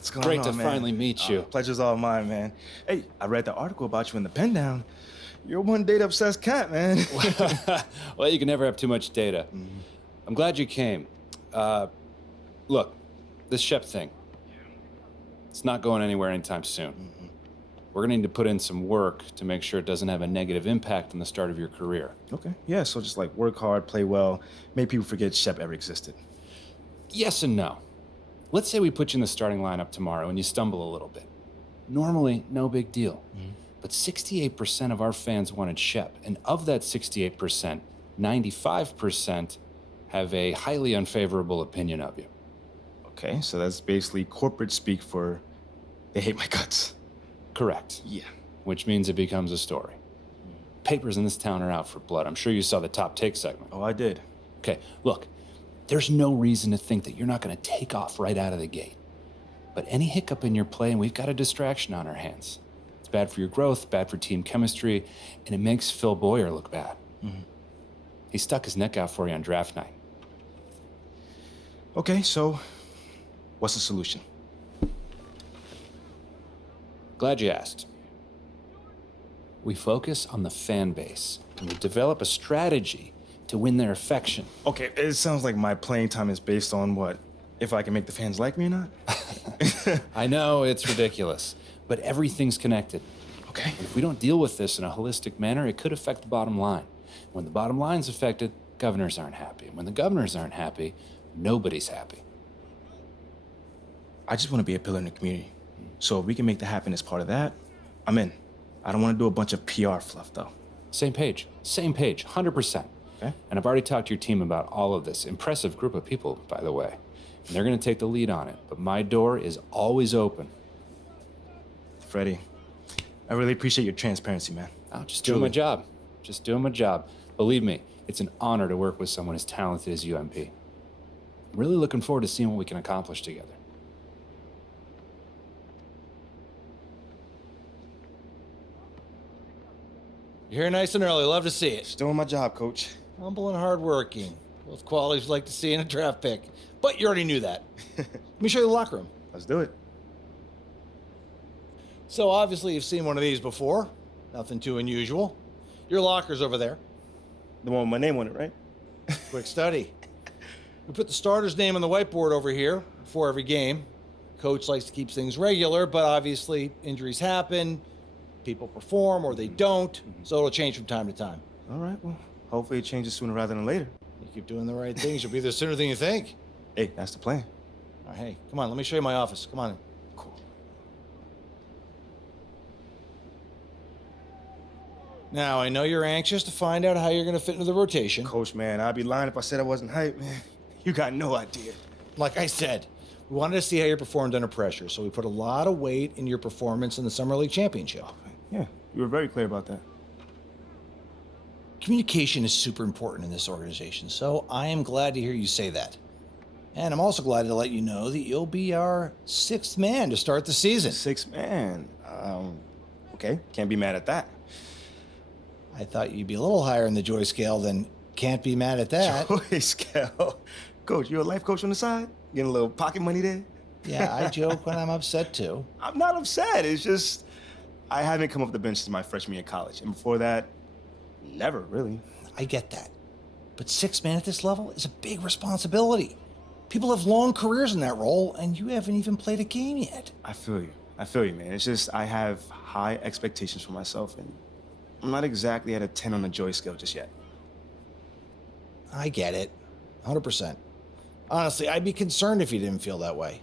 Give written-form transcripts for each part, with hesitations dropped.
What's going Great on, to man? finally meet you. Pleasure's all mine, man. Hey, I read the article about you in the pen down. You're one data-obsessed cat, man. Well, you can never have too much data. I'm glad you came. Look, this Shep thing, it's not going anywhere anytime soon. We're gonna need to put in some work to make sure it doesn't have a negative impact on the start of your career. Okay, yeah, so just like work hard, play well, make people forget Shep ever existed. Yes and no. Let's say we put you in the starting lineup tomorrow and you stumble a little bit. Normally, no big deal. But 68% of our fans wanted Shep, and of that 68%, 95% have a highly unfavorable opinion of you. Okay, so that's basically corporate speak for they hate my guts. Correct. Yeah. Which means it becomes a story. Papers in this town are out for blood. I'm sure you saw the top take segment. Oh, I did. Okay, look, there's no reason to think that you're not going to take off right out of the gate. But any hiccup in your play, and we've got a distraction on our hands. It's bad for your growth, bad for team chemistry, and it makes Phil Boyer look bad. He stuck his neck out for you on draft night. Okay, so what's the solution? Glad you asked. We focus on the fan base, and we develop a strategy to win their affection. Okay, it sounds like my playing time is based on what? If I can make the fans like me or not? I know, it's ridiculous, but everything's connected. Okay. If we don't deal with this in a holistic manner, it could affect the bottom line. When the bottom line's affected, governors aren't happy. And when the governors aren't happy, nobody's happy. I just want to be a pillar in the community. So if we can make that happen as part of that, I'm in. I don't want to do a bunch of PR fluff, though. Same page, 100%. Okay. And I've already talked to your team about all of this. Impressive group of people, by the way. And they're going to take the lead on it. But my door is always open. Freddie, I really appreciate your transparency, man. I'm just doing my job. Just doing my job. Believe me, it's an honor to work with someone as talented as UMP. I'm really looking forward to seeing what we can accomplish together. You're here nice and early. Love to see it. Just doing my job, coach. Humble and hardworking. Both qualities we like to see in a draft pick. But you already knew that. Let me show you the locker room. Let's do it. So obviously you've seen one of these before. Nothing too unusual. Your locker's over there. The one with my name on it, right? Quick study. We put the starter's name on the whiteboard over here before every game. Coach likes to keep things regular, but obviously injuries happen. People perform or they don't, so it'll change from time to time. All right, well, hopefully it changes sooner rather than later. You keep doing the right things, you'll be there sooner than you think. Hey, that's the plan. All right, hey, come on, let me show you my office. Come on. Cool. Now, I know you're anxious to find out how you're going to fit into the rotation. Coach, man, I'd be lying if I said I wasn't hyped, man. You got no idea. Like I said, we wanted to see how you performed under pressure, so we put a lot of weight in your performance in the Summer League Championship. Yeah, you were very clear about that. Communication is super important in this organization, so I am glad to hear you say that. And I'm also glad to let you know that you'll be our sixth man to start the season. Sixth man. Okay, can't be mad at that. I thought you'd be a little higher in the joy scale than can't be mad at that. Joy scale. Coach, you a life coach on the side? Getting a little pocket money there? Yeah, I joke when I'm upset too. I'm not upset. It's just I haven't come off the bench since my freshman year in college. And before that, never really. I get that. But sixth man at this level is a big responsibility. People have long careers in that role, and you haven't even played a game yet. I feel you, man. It's just I have high expectations for myself, and I'm not exactly at a 10 on the joy scale just yet. I get it. 100%. Honestly, I'd be concerned if you didn't feel that way.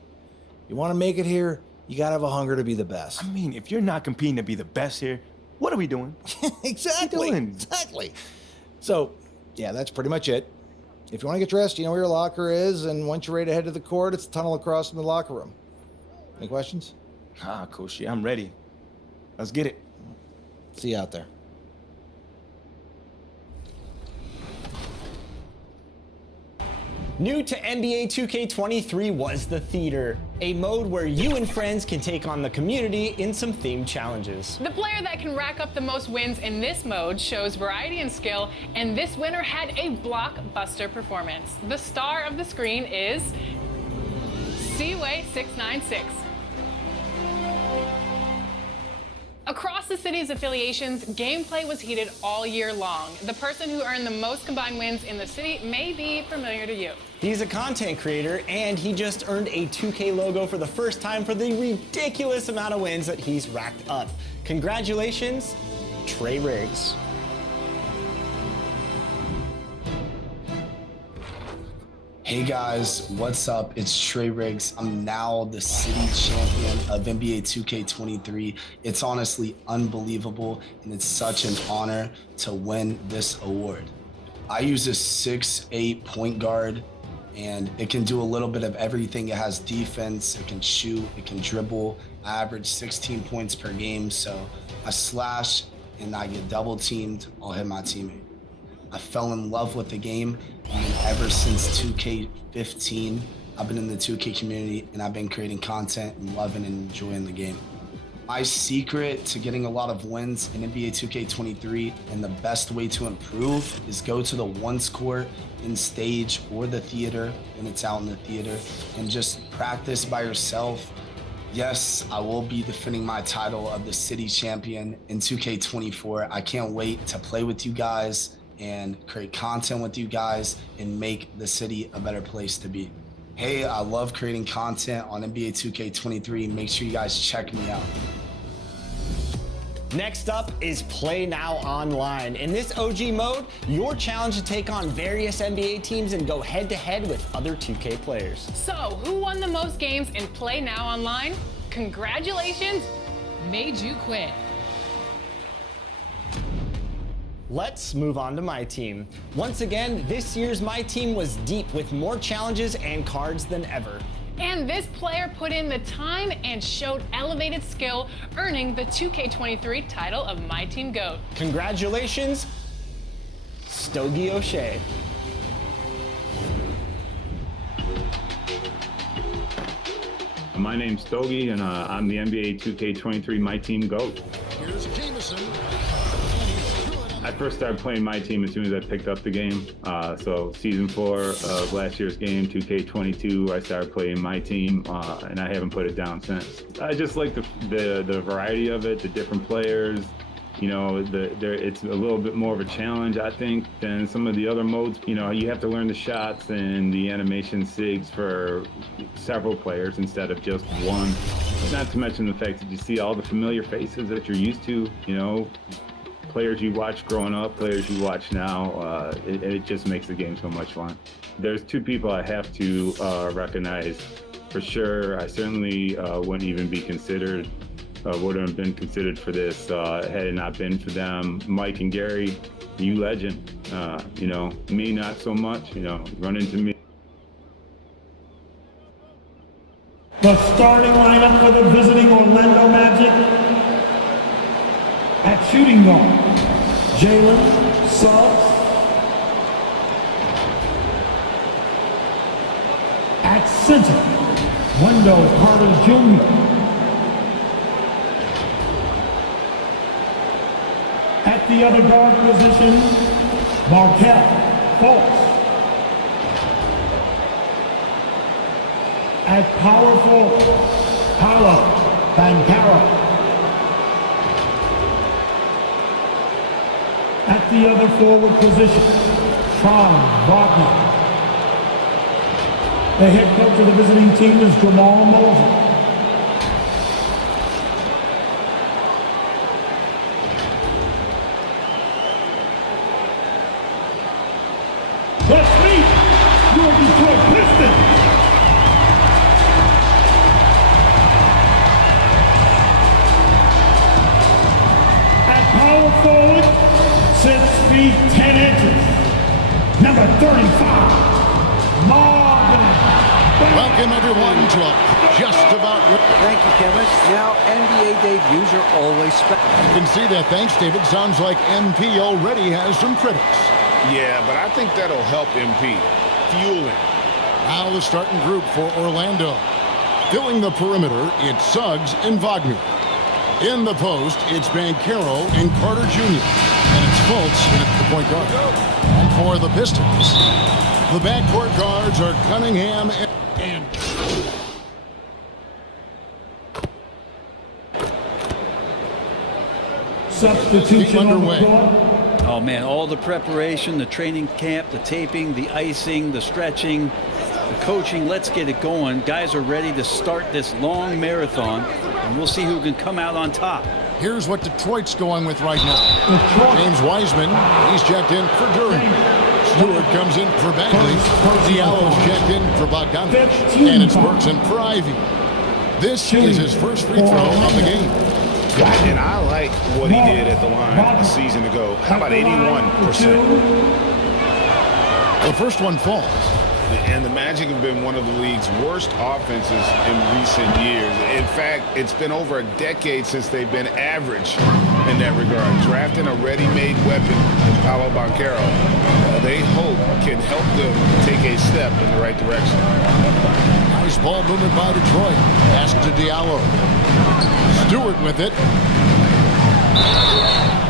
You want to make it here, you got to have a hunger to be the best. I mean, if you're not competing to be the best here, what are we doing? Exactly. What are you doing? Exactly. So, yeah, that's pretty much it. If you want to get dressed, you know where your locker is, and once you're ready to head to the court, it's the tunnel across from the locker room. Any questions? Coach, yeah, I'm ready. Let's get it. See you out there. New to NBA 2K23 was the Theater, a mode where you and friends can take on the community in some themed challenges. The player that can rack up the most wins in this mode shows variety and skill, and this winner had a blockbuster performance. The star of the screen is Seaway 696. Across the city's affiliations, gameplay was heated all year long. The person who earned the most combined wins in the city may be familiar to you. He's a content creator, and he just earned a 2K logo for the first time for the ridiculous amount of wins that he's racked up. Congratulations, Trey Riggs. Hey guys, what's up? It's Trey Riggs. I'm now the city champion of NBA 2K23. It's honestly unbelievable, and it's such an honor to win this award. I use a 6'8" point guard, and it can do a little bit of everything. It has defense, it can shoot, it can dribble. I average 16 points per game, so I slash and I get double teamed, I'll hit my teammate. I fell in love with the game, and ever since 2K15, I've been in the 2K community, and I've been creating content and loving and enjoying the game. My secret to getting a lot of wins in NBA 2K23 and the best way to improve is go to the once court in stage or the theater when it's out in the theater and just practice by yourself. Yes, I will be defending my title of the city champion in 2K24. I can't wait to play with you guys and create content with you guys and make the city a better place to be. Hey, I love creating content on NBA 2K23. Make sure you guys check me out. Next up is Play Now Online. In this OG mode, you're challenged to take on various NBA teams and go head-to-head with other 2K players. So, who won the most games in Play Now Online? Congratulations, made you quit. Let's move on to my team. Once again, this year's My Team was deep with more challenges and cards than ever. And this player put in the time and showed elevated skill, earning the 2K23 title of My Team GOAT. Congratulations, Stogie O'Shea. My name's Stogie, and I'm the NBA 2K23 My Team GOAT. Here's Jameson. I first started playing My Team as soon as I picked up the game. So season 4 of last year's game, 2K22, I started playing My Team, and I haven't put it down since. I just like the variety of it, the different players. You know, it's a little bit more of a challenge, I think, than some of the other modes. You know, you have to learn the shots and the animation sigs for several players instead of just one. Not to mention the fact that you see all the familiar faces that you're used to, you know, players you watched growing up, players you watch now. It just makes the game so much fun. There's 2 people I have to recognize for sure. I certainly wouldn't even be considered, wouldn't have been considered for this had it not been for them. Mike and Gary, you legend. You know, me not so much. You know, run into me. The starting lineup for the visiting Orlando Magic. At shooting guard, Jalen Suggs. At center, Wendell Carter Jr. At the other guard position, Markel Fultz. At power forward, Paolo Banchero. At the other forward position, Tron Wagner. The head coach of the visiting team is Jamal Mosley. Let's meet your Detroit Pistons. At power forward, 6 feet 10 inches. Number 35, Marvin. Welcome everyone to a just about. Thank you, Kevin. Now, NBA debuts are always special. You can see that. Thanks, David. Sounds like MP already has some critics. Yeah, but I think that'll help MP. Fueling. Now the starting group for Orlando. Filling the perimeter, it's Suggs and Wagner. In the post, it's Banchero and Carter Jr. And it's Fultz at the point guard. And for the Pistons, the backcourt guards are Cunningham and Substitution on the underway. floor. Oh man, all the preparation, the training camp, the taping, the icing, the stretching, the coaching, let's get it going. Guys are ready to start this long marathon, and we'll see who can come out on top. Here's what Detroit's going with right now. James Wiseman, he's checked in for Duran. Stewart comes in for Bagley. Diallo's checked in for Bogdanovich. And it's Bergson for Ivy. This is his first free throw of the game. And I like what he did at the line a season ago. How about 81%? The first one falls. And the Magic have been one of the league's worst offenses in recent years. In fact, it's been over a decade since they've been average in that regard. Drafting a ready-made weapon in Paolo Banchero, they hope can help them take a step in the right direction. Nice ball movement by Detroit. Pass to Diallo. Stewart with it.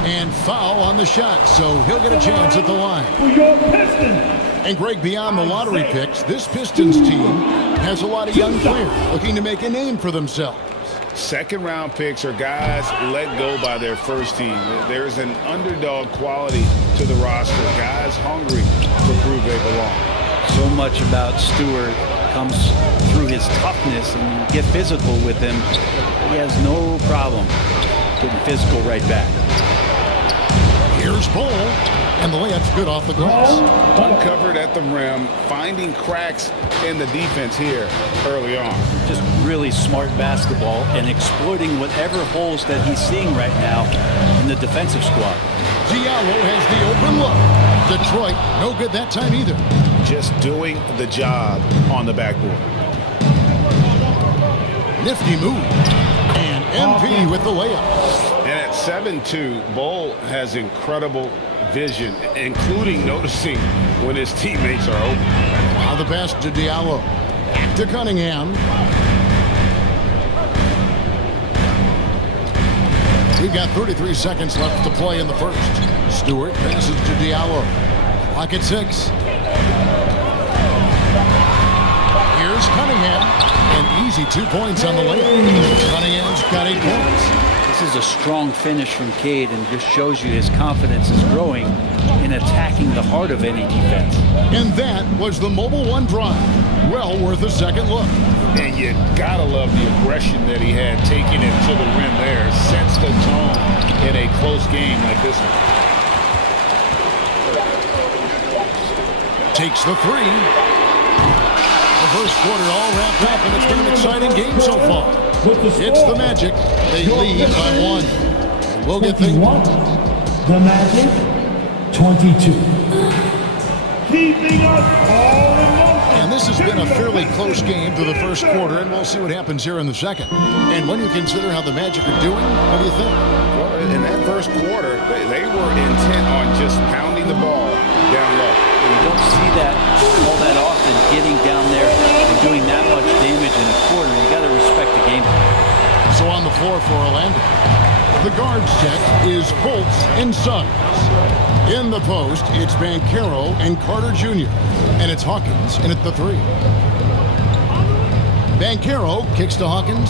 And foul on the shot, so he'll get a chance at the line. For your Pistons. And Greg, beyond the lottery picks, this Pistons team has a lot of young players looking to make a name for themselves. Second-round picks are guys let go by their first team. There's an underdog quality to the roster. Guys hungry to prove they belong. So much about Stewart comes through his toughness, and you get physical with him. He has no problem getting physical right back. Here's Bol, and the layup's good off the glass. Uncovered at the rim, finding cracks in the defense here early on. Just really smart basketball and exploiting whatever holes that he's seeing right now in the defensive squad. Diallo has the open look. Detroit, no good that time either. Just doing the job on the backboard. Nifty move. And MP with the layup. And at 7'2", Bol has incredible vision, including noticing when his teammates are open. Now the pass to Diallo. To Cunningham. We've got 33 seconds left to play in the first. Stewart passes to Diallo. Clock at 6. Here's Cunningham. An easy 2 points on the layup. Cunningham's got 8 points. This is a strong finish from Cade and just shows you his confidence is growing in attacking the heart of any defense. And that was the Mobile One drive. Well worth a second look. And you gotta love the aggression that he had taking it to the rim there. Sets the tone in a close game like this one. Takes the 3. The first quarter all wrapped up, and it's been an exciting game so far. It's the Magic. They lead by 1. We'll get things. The Magic, 22. Keeping us all in motion. And this has been a fairly close game through the first quarter, and we'll see what happens here in the second. And when you consider how the Magic are doing, what do you think? Well, in that first quarter, they were intent on just pounding the ball down low. You don't see that all that often, getting down there and doing that much damage in a quarter. You got to respect the game. So on the floor for Orlando, the guard set is Fultz and Suggs. In the post, it's Banchero and Carter Jr. And it's Hawkins in at the 3. Banchero kicks to Hawkins.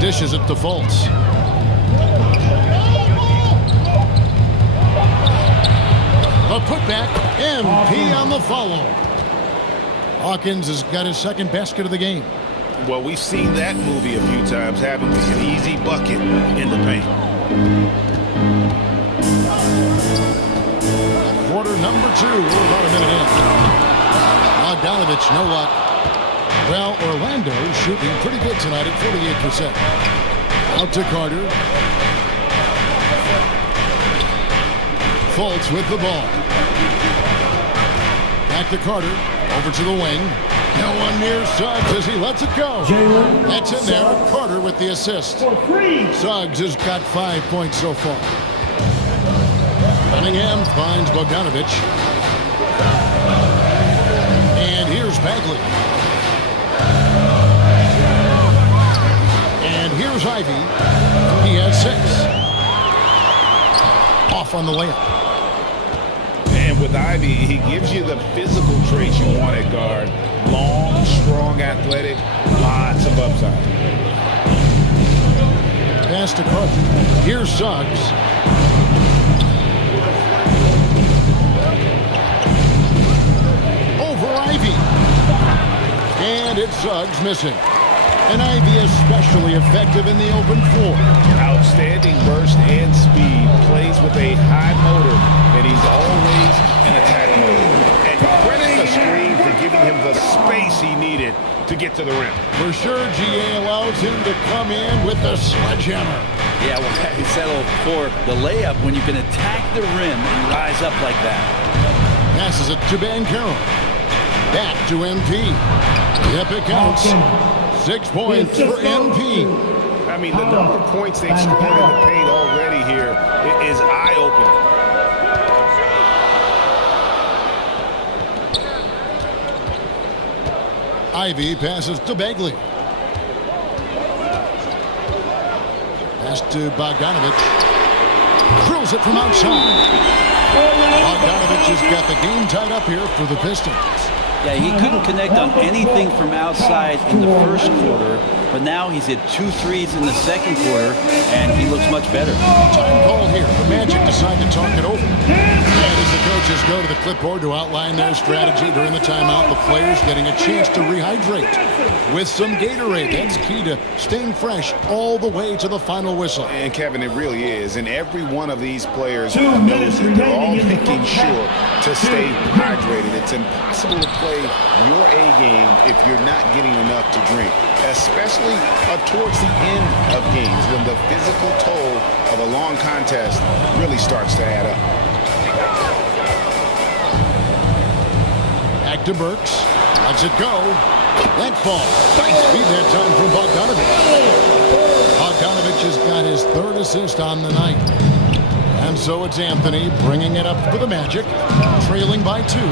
Dishes it to Fultz. A putback, MP on the follow. Hawkins has got his second basket of the game. Well, we've seen that movie a few times, haven't we? An easy bucket in the paint. Quarter number 2. We're about a minute in. Bogdanovich, no luck. Well, Orlando shooting pretty good tonight at 48%. Out to Carter. Fultz with the ball. Back to Carter. Over to the wing. No one near Suggs as he lets it go. That's in there. Carter with the assist. Suggs has got 5 points so far. Cunningham finds Bogdanovich. And here's Bagley. And here's Ivy. He has 6. Off on the layup. And with Ivy, he gives you the physical traits you want at guard. Long, strong, athletic, lots of upside. pass to Carter. Here's Suggs. Over Ivy. And it's Suggs missing. And Ivy especially effective in the open floor. Outstanding burst and speed. Plays with a high motor, and he's always in attack mode. And credit the screen for giving him the space he needed to get to the rim. For sure, GA allows him to come in with the sledgehammer. Yeah, well, he settled for the layup when you can attack the rim and rise up like that. Passes it to Banchero. Back to MP. Yep, it counts. 6 points for MP. I mean, the number of points they've scored in the paint already here is eye-opening. Ivy passes to Bagley. Pass to Bogdanovich. Drills it from outside. Bogdanovich has got the game tied up here for the Pistons. Yeah, he couldn't connect on anything from outside in the first quarter, but now he's hit 2 threes in the second quarter, and he looks much better. Time call here. The Magic decide to talk it over. And as the coaches go to the clipboard to outline their strategy during the timeout, the players getting a chance to rehydrate with some Gatorade. That's key to staying fresh all the way to the final whistle. And Kevin, it really is. And every one of these players knows it. They're all making sure to stay hydrated. It's impossible to play your A game if you're not getting enough to drink, especially towards the end of games when the physical toll of a long contest really starts to add up. Back to Burks. Lets it go. That ball. Nice feed that time from Bogdanovich. Bogdanovich has got his 3rd assist on the night. And so it's Anthony bringing it up for the Magic, trailing by 2. They've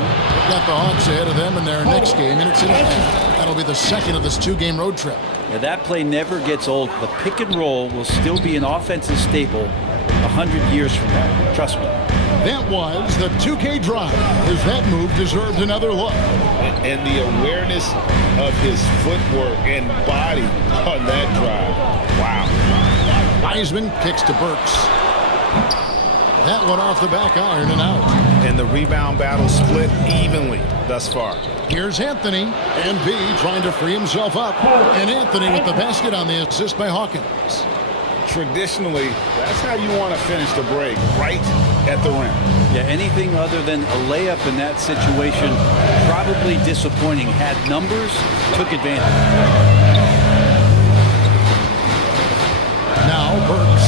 got the Hawks ahead of them in their next game, and it's in hand. That'll be the second of this 2-game road trip. Yeah, that play never gets old. The pick and roll will still be an offensive staple 100 years from now. Trust me. That was the 2K drive. As that move deserved another look. And the awareness of his footwork and body on that drive. Wow. Wiseman kicks to Burks. That one off the back iron and out. And the rebound battle split evenly thus far. Here's Anthony. And B trying to free himself up. And Anthony with the basket on the assist by Hawkins. Traditionally, that's how you want to finish the break, right at the rim. Yeah, anything other than a layup in that situation, probably disappointing. Had numbers, took advantage. Now Burks.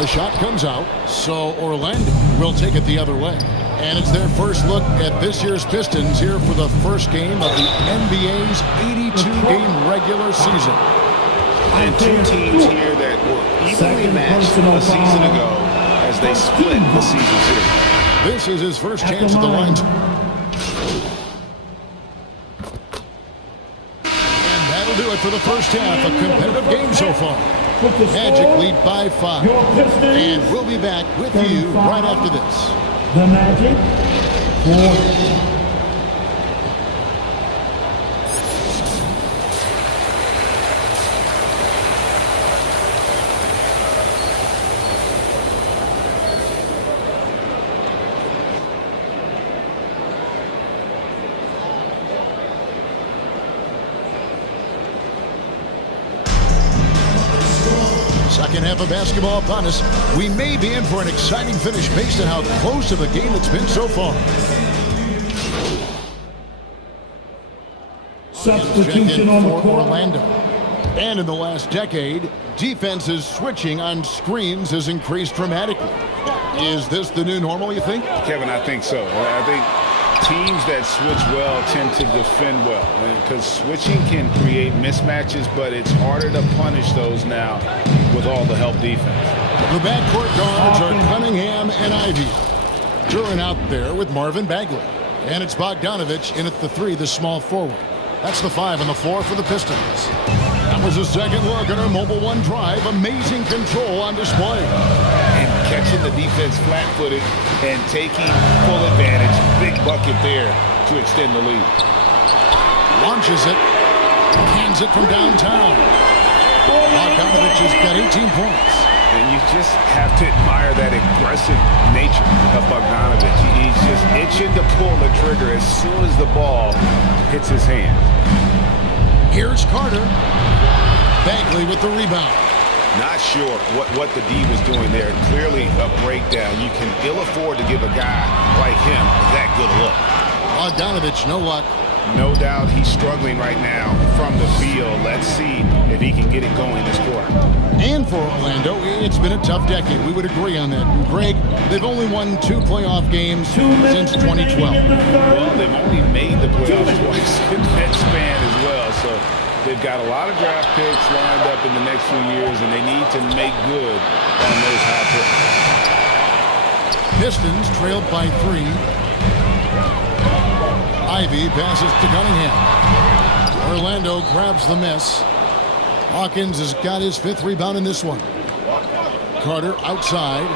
The shot comes out, so Orlando will take it the other way. And it's their first look at this year's Pistons here for the first game of the NBA's 82-game regular season. And 2 teams here that were evenly matched a season ago as they split the season series. This is his first chance at the line. And that'll do it for the first half. A competitive game so far. Magic lead by 5. And we'll be back with you right after this. The Magic 40. Second half of basketball upon us. We may be in for an exciting finish based on how close of a game it's been so far. Substitution on the for court. Orlando. And in the last decade, defenses switching on screens has increased dramatically. Is this the new normal, you think? Kevin, I think so. I think teams that switch well tend to defend well, because switching can create mismatches, but it's harder to punish those now with all the help defense. The backcourt guards are Cunningham and Ivy. Duran out there with Marvin Bagley. And it's Bogdanovich in at the 3, the small forward. That's the 5 on the floor for the Pistons. That was a second look at our Mobile One drive. Amazing control on display. And catching the defense flat-footed and taking full advantage. Big bucket there to extend the lead. Launches it. Hands it from downtown. Bogdanovich has got 18 points. And you just have to admire that aggressive nature of Bogdanovich. He's just itching to pull the trigger as soon as the ball hits his hand. Here's Carter. Bagley with the rebound. Not sure what the D was doing there. Clearly a breakdown. You can ill afford to give a guy like him that good a look. Bogdanovich, no luck. No doubt he's struggling right now from the field. Let's see if he can get it going this quarter. And for Orlando, it's been a tough decade. We would agree on that. Greg, they've only won 2 playoff games since 2012. Well, they've only made the playoffs twice in that span as well. So they've got a lot of draft picks lined up in the next few years, and they need to make good on those high picks. Pistons trailed by 3. Ivy passes to Cunningham. Orlando grabs the miss. Hawkins has got his 5th rebound in this one. Carter outside.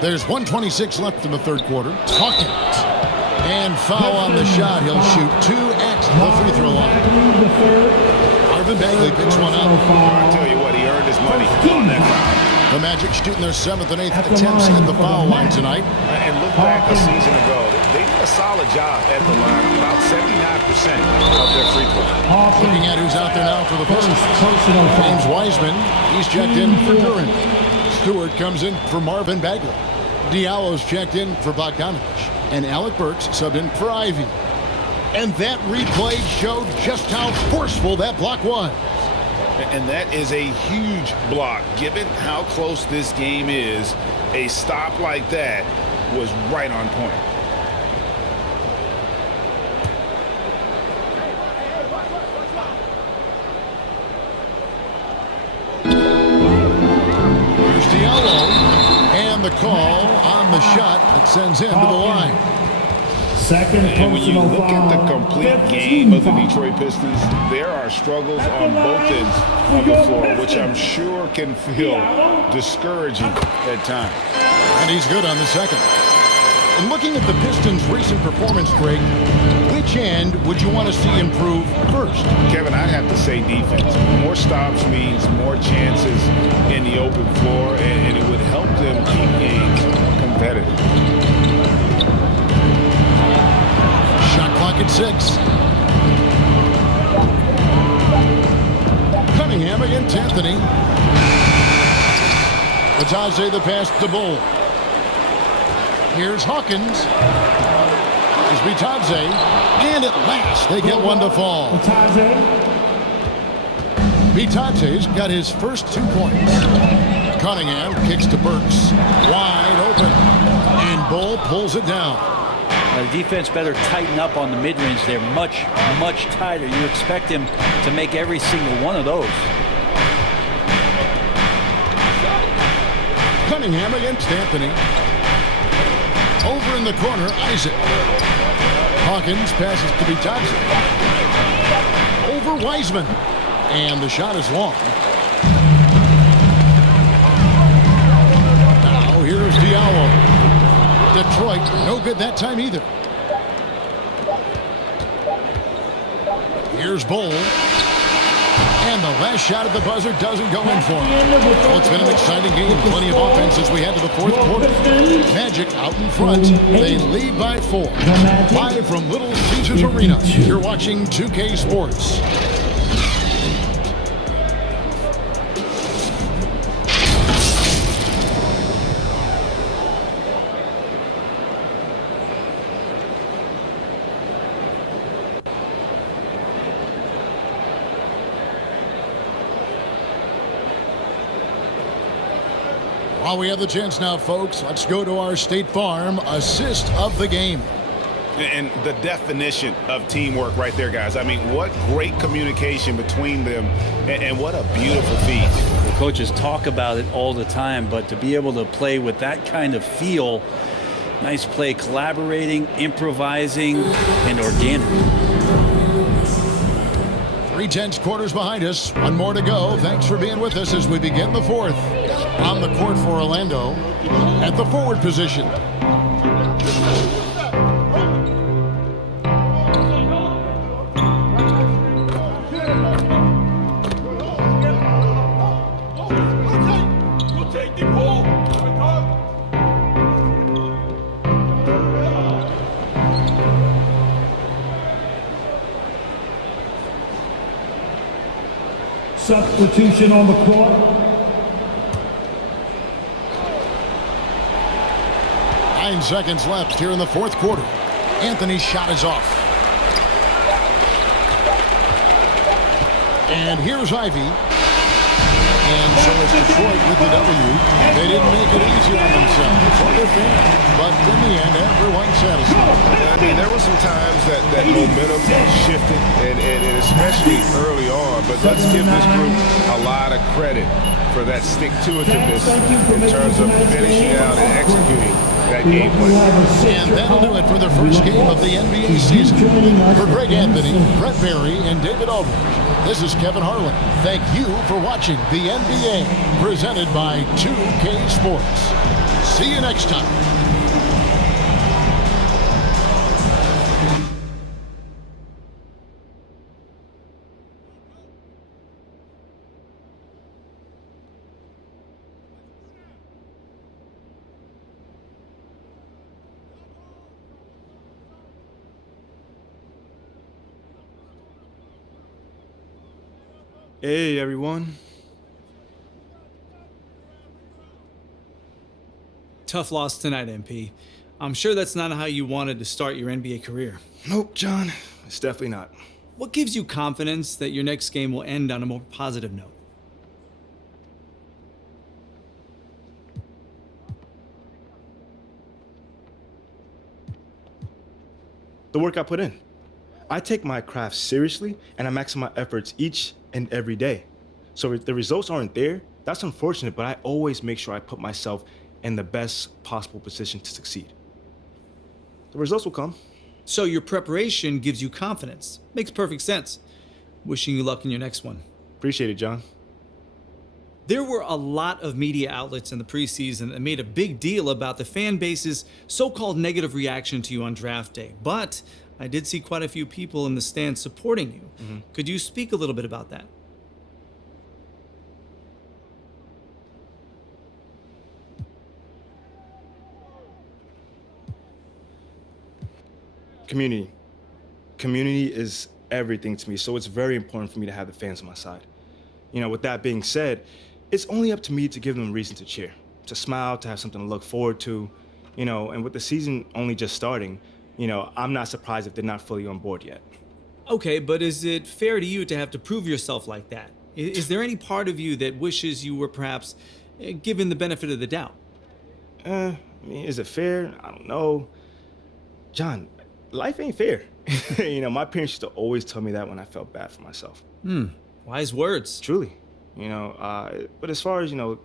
There's 1:26 left in the 3rd quarter. Hawkins. And foul on the shot. He'll shoot 2 at the free throw line. Marvin Bagley picks one up. I tell you what, he earned his money on that foul. The Magic shooting their 7th and 8th attempts at the foul line tonight. And look back a season ago. They did a solid job at the line, about 79% of their free throw. Looking at who's out there now for the Pistons. James Wiseman, he's checked in for Duran. Stewart comes in for Marvin Bagley. Diallo's checked in for Bogdanovich. And Alec Burks subbed in for Ivy. And that replay showed just how forceful that block was. And that is a huge block. Given how close this game is, a stop like that was right on point. Here's Diallo. And the call on the shot that sends him to the line. And when you look at the complete game of the Detroit Pistons, there are struggles on both ends of the floor, which I'm sure can feel discouraging at times. And he's good on the second. And looking at the Pistons' recent performance, Greg, which end would you want to see improve first? Kevin, I'd have to say defense. More stops means more chances in the open floor, and it would help them keep games competitive. Shot clock at 6. Cunningham against Anthony. Batadze the pass to Bull. Here's Hawkins. Here's Batadze. And at last they get one to fall. Batadze's got his first 2 points. Cunningham kicks to Burks. Wide open. And Bull pulls it down. The defense better tighten up on the mid-range. They're much, much tighter. You expect him to make every single one of those. Cunningham against Anthony. Over in the corner, Isaac. Hawkins passes to Batadze. Over Wiseman. And the shot is long. Now here's Diallo. Detroit, no good that time either. Here's Bull. And the last shot at the buzzer doesn't go in for him. Well, it's been an exciting game. Plenty of offense as we head to the 4th quarter. Magic out in front. They lead by 4. Live from Little Caesars Arena. You're watching 2K Sports. While we have the chance now, folks, let's go to our State Farm assist of the game. And the definition of teamwork right there, guys. I mean, what great communication between them, and what a beautiful feat. The coaches talk about it all the time, but to be able to play with that kind of feel, nice play, collaborating, improvising, and organic. 3 tenths quarters behind us. One more to go. Thanks for being with us as we begin the 4th. On the court for Orlando, at the forward position. Substitution on the court. 9 seconds left here in the fourth quarter. Anthony's shot is off. And here's Ivy. And so it's Detroit with the W. They didn't make it easy on themselves or their fans. But in the end, everyone's satisfied. I mean, there were some times that momentum shifted, and especially early on. But let's give this group a lot of credit for that stick-to-itiveness in terms of finishing out and executing that game plan. And that'll do it for the first game of the NBA season. For Greg Anthony, Brett Barry, and David Aldridge, this is Kevin Harlan. Thank you for watching the NBA, presented by 2K Sports. See you next time. Hey, everyone. Tough loss tonight, MP. I'm sure that's not how you wanted to start your NBA career. Nope, John. It's definitely not. What gives you confidence that your next game will end on a more positive note? The work I put in. I take my craft seriously, and I maximize my efforts each and every day. So if the results aren't there, that's unfortunate, but I always make sure I put myself in the best possible position to succeed. The results will come. So your preparation gives you confidence. Makes perfect sense. Wishing you luck in your next one. Appreciate it, John. There were a lot of media outlets in the preseason that made a big deal about the fan base's so-called negative reaction to you on draft day. But I did see quite a few people in the stands supporting you. Could you speak a little bit about that? Community. Community is everything to me, so it's very important for me to have the fans on my side. You know, with that being said, it's only up to me to give them a reason to cheer, to smile, to have something to look forward to, you know, and with the season only just starting, you know, I'm not surprised if they're not fully on board yet. Okay, but is it fair to you to have to prove yourself like that? Is there any part of you that wishes you were perhaps given the benefit of the doubt? I mean, is it fair? I don't know. John, life ain't fair. You know, my parents used to always tell me that when I felt bad for myself. Wise words. Truly. You know, but as far as, you know,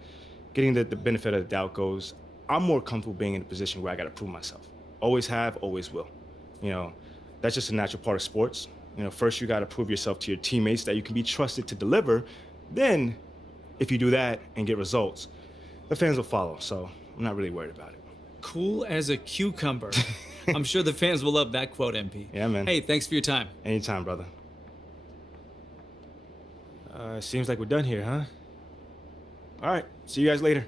getting the benefit of the doubt goes, I'm more comfortable being in a position where I got to prove myself. Always have, always will. You know, that's just a natural part of sports. You know, first you got to prove yourself to your teammates that you can be trusted to deliver. Then, if you do that and get results, the fans will follow. So I'm not really worried about it. Cool as a cucumber. I'm sure the fans will love that quote, MP. Yeah, man. Hey, thanks for your time. Anytime, brother. Seems like we're done here, huh? All right. See you guys later.